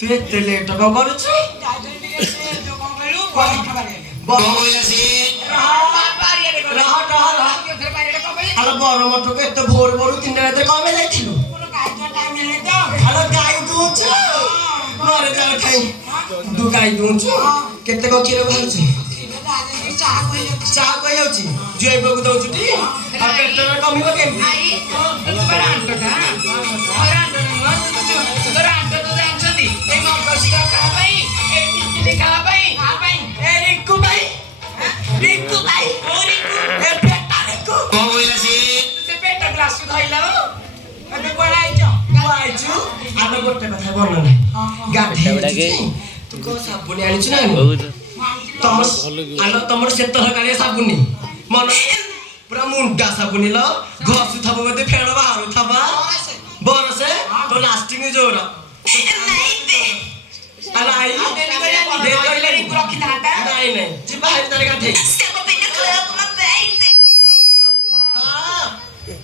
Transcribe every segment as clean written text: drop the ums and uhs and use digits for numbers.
तू एते लेट को करू छु আলো বড় মটকে এত ভোর ভোর 3টা রাতে কমে যাইছিল আলো গাই দুছ ঘরে যা খাই দু গাই দুছ কেতে কো କ୍ଷୀର ବାହାରୁଛି চা কই যাଉଛି ଜୈବକୁ ଦଉଛୁ ଟି ଆଉ ପେଟରେ କମିବ କେମିତି रिंकू भाई ओ रिंकू ए पेटा रिंकू को बोला से पेटा ग्लास धइला अबे कोन आइছো आइछु आबे गोटे कथा बोलना गाठी तू को साबुनी आनिछु ना तमर आलो तमर सेतर काले साबुनी मन पूरा मुंडा साबुनी ल घसु थब मते फेड़ बाहर थबा बरसे तो लास्टिंग जोर नहीं बे अलाई दे कइले रिंकू रखी दाटा नहीं नहीं जी बाहर तारे गाठी step up in the club my baby हां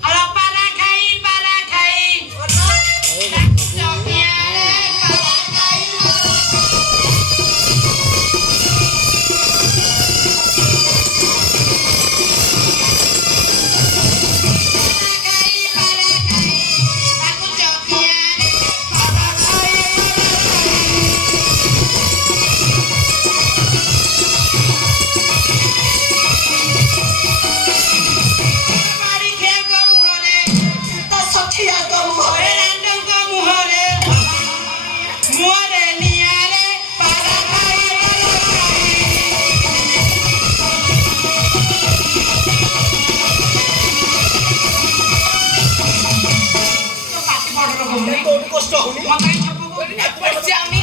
अरे पारा खाई कष्ट होनी मताई छपको पड़छि आमी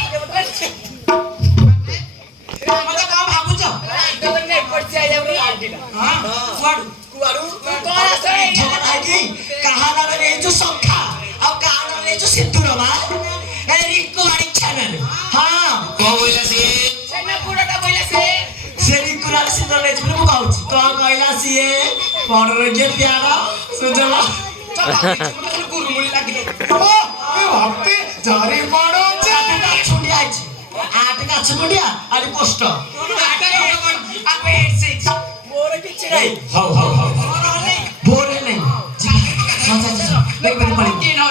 मत का भाबुछ तो ने पड़छि आ जाउनी हां कुआडू कोन आसे आजी कहाना रे जो सखा आ कहाना रे जो सिद्धुरमा ए रिंकू आड़ी चैनल हां को बोला से सेना पुराटा बोला से रिंकू रे सिद्धु ले जो मु कहउछ तो कहला सिए पड़ रे जे प्यारा सुजला गुरुमुली लागिलो ओ भाबते जारी पड़ो आटा छुंडी आइछि आटा छुंडिया आरे कष्ट आपे 6 मोर किछ नहीं हां बोर नहीं देख बड़ी पड़ी के न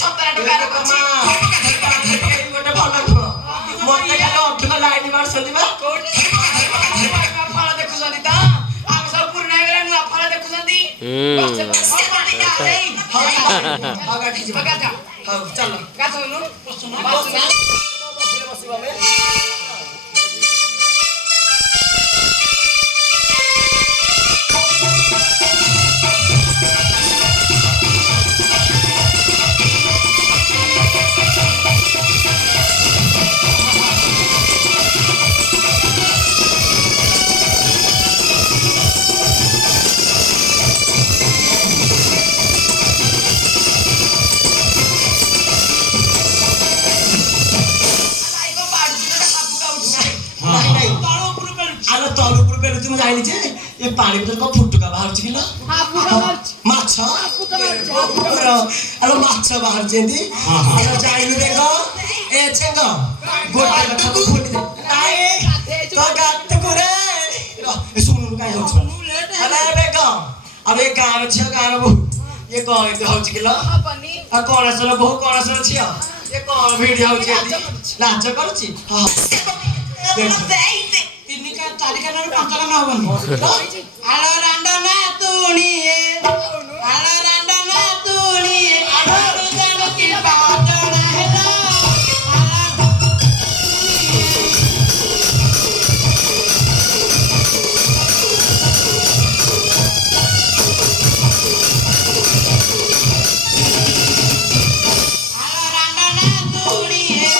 छतरा टकार कछि गोटे भलो को मोते का अठको लाइन मार सदिबा फल देखु सदी ता हम सब पूर्ण गेला नुआ फल देखु सदी गाठी जी बगा जा चल गाथनु पसुना बसिबा में जाइली जे ये पानी भीतर को फुटका बाहर छ किलो माछ अरे माछ बाहर जेंदी अरे जाइली देखो ए छेंगो गोटे कथा को फुट दे आए तो गात करे ए सुनु काई हो अरे बेगो अबे गान छ गान बहु ये कौन है हो छ किलो आ कौन असर बहु कौन असर छिया ये कौन वीडियो हो छ नाच करछि हां तालिका नर पंचला न होबनी आलो रांडा ना तुणिए आलो रांडा ना तुणिए आलो जानो की बात ना हेलो आलो रांडा ना तुणिए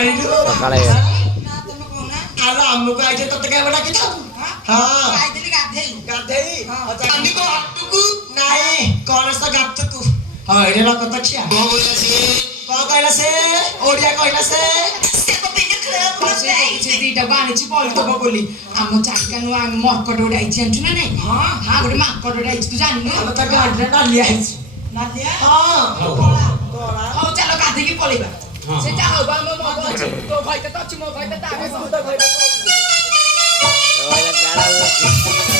ଜାଣିଲୁ ସକାଳେ ଆରେ ଆମକୁ ଆଇছে ତତେ କେବେ ଡାକିଥାଉ ହଁ ଗାଧେଇ ଚାନ୍ଦିକୁ ହାଟୁକୁ ନାଇଁ କଳସ ଗାତକୁ ହଁ ଏଇଟା ଲୋକ ତ ଠିଆ କଣ କହିଲା ସେ ଓଡିଆ କହିଲା ସେ ଦିଟାକୁ ଆଣିଛି ପଲଟବ ବୋଲି ଆମ ଚାରିକାନୁ ଆମେ ମର୍କଟ ଗୋଟେ ଆଇଛି ଜାଣିଛୁ ନା ନାଇଁ ହଁ ଗୋଟେ ମାଙ୍କଡ ଗୋଟେ ଆଇଛି ତୁ ଜାଣିନୁ ଆମ ତା ଗାଡିରେ ନାଲିଆ ହେଇଛି ହଁ ହଉ ଚାଲ ଗାଧେଇକି ପଳେଇବା ସେଟା ହବ ଆମ ମୋ ଅଛି ତୋ ଭାଇଟା ତ ଅଛି ମୋ ଭାଇଟା ତା ଭାଇ ଗାଡା